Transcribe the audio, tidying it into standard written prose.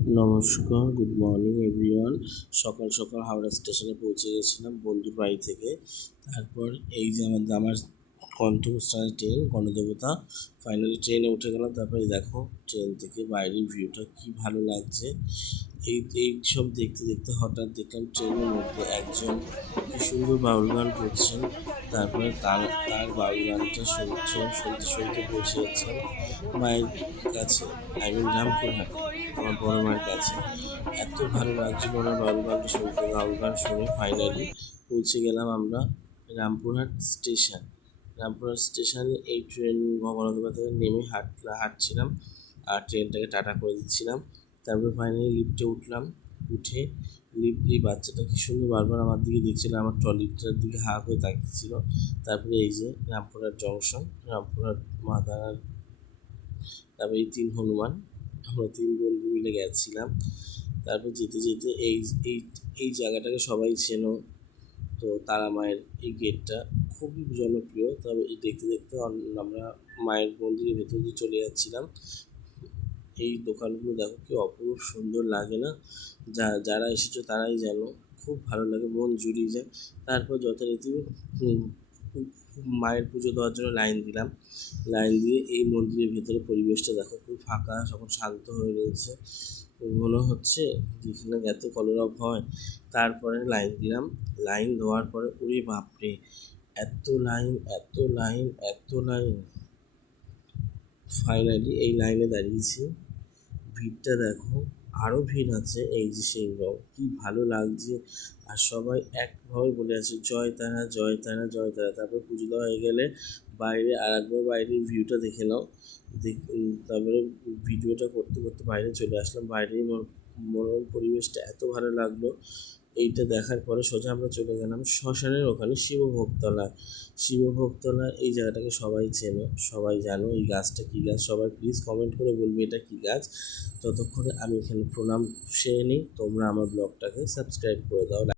নমস্কার, good morning everyone. সকাল সকাল হাওড়া স্টেশনে পৌঁছে গেছিলাম বন্ধুর বাড়ি থেকে। তারপর এই যে আমার গন্তব্যস্থানে ট্রেন গণদেবতা, ফাইনালি ট্রেনে উঠে গেলাম। তারপরে দেখো ট্রেন থেকে বাইরের ভিউটা কি ভালো লাগছে। এই সব দেখতে দেখতে হঠাৎ দেখলাম ট্রেনের মধ্যে একজন কি সুন্দর বাউল গান করছেন। তারপরে তার বাউল গানটা শুনতে পৌঁছে যাচ্ছেন মায়ের কাছে, রামপুরহাট, আমার বড় মায়ের কাছে। এত ভালো লাগছিল ওনার বাউল গানটা শুনতে। বাউল গান শুনে ফাইনালি পৌঁছে গেলাম আমরা রামপুরহাট স্টেশন। রামপুরহাট স্টেশনে এই ট্রেন গণদেবতা থেকে নেমে হাঁটছিলাম আর ট্রেনটাকে টাটা করে দিচ্ছিলাম। তারপরে ফাইনালি লিফটে উঠলাম। উঠে এই বাচ্চাটা কি সুন্দর বারবার আমার দিকে দেখছিল, আমার ট্রলিটার দিকে হা করে তাকিয়েছিল। তারপরে এই যে রামপুরহাট জংশন, রামপুরহাট মাদার, তারপরে এই 3 হনুমান, আমরা 3 বন্ধু মিলে গেছিলাম। তারপর যেতে যেতে এই জায়গাটাকে সবাই চেনো তো, তারা মায়ের এই গেটটা খুবই জনপ্রিয়। তবে এই দেখতে দেখতে আমরা মায়ের মন্দিরের ভেতর দিয়ে চলে যাচ্ছিলাম। এই দোকানগুলো দেখো কি অপরূপ সুন্দর লাগে না? যারা এসেছো তারাই জানো, খুব ভালো লাগে, মন জুড়িয়ে যায়। তারপর যথারীতি মায়ের পুজো দেওয়ার জন্য লাইন দিয়ে এই মন্দিরের ভেতরে পরিবেশটা দেখো খুব ফাঁকা, সব শান্ত হয়ে রয়েছে। মনে হচ্ছে যেখানে এত কলরব হয়। তারপরে লাইন দেওয়ার পরে ওরে বাপরে, এত লাইন। ফাইনালি এই লাইনে দাঁড়িয়েছি। ভিড়টা দেখো, আরও ভিড় আছে। এই যে সেই রং, কি ভালো লাগছে। আর সবাই একভাবে বলে আছে জয় তারা, জয় তারা, জয় তারা। তারপর পুজো দেওয়া হয়ে গেলে বাইরে আর একবার বাইরের ভিউটা দেখে নাও। তারপরে ভিডিওটা করতে করতে বাইরে চলে আসলাম। বাইরের মনোরম পরিবেশটা এত ভালো লাগলো। এইটা দেখার পরে সোজা আমরা চলে গেলাম শ্মশানের ওখানে শিবভোগতলা। এই জায়গাটাকে সবাই চেনো, সবাই জানো এই গাছটা কী গাছ। সবাই প্লিজ কমেন্ট করে বলবে এটা কী গাছ। ততক্ষণে আমি এখানে প্রণাম সেরে নিই। তোমরা আমার ব্লগটাকে সাবস্ক্রাইব করে দাও।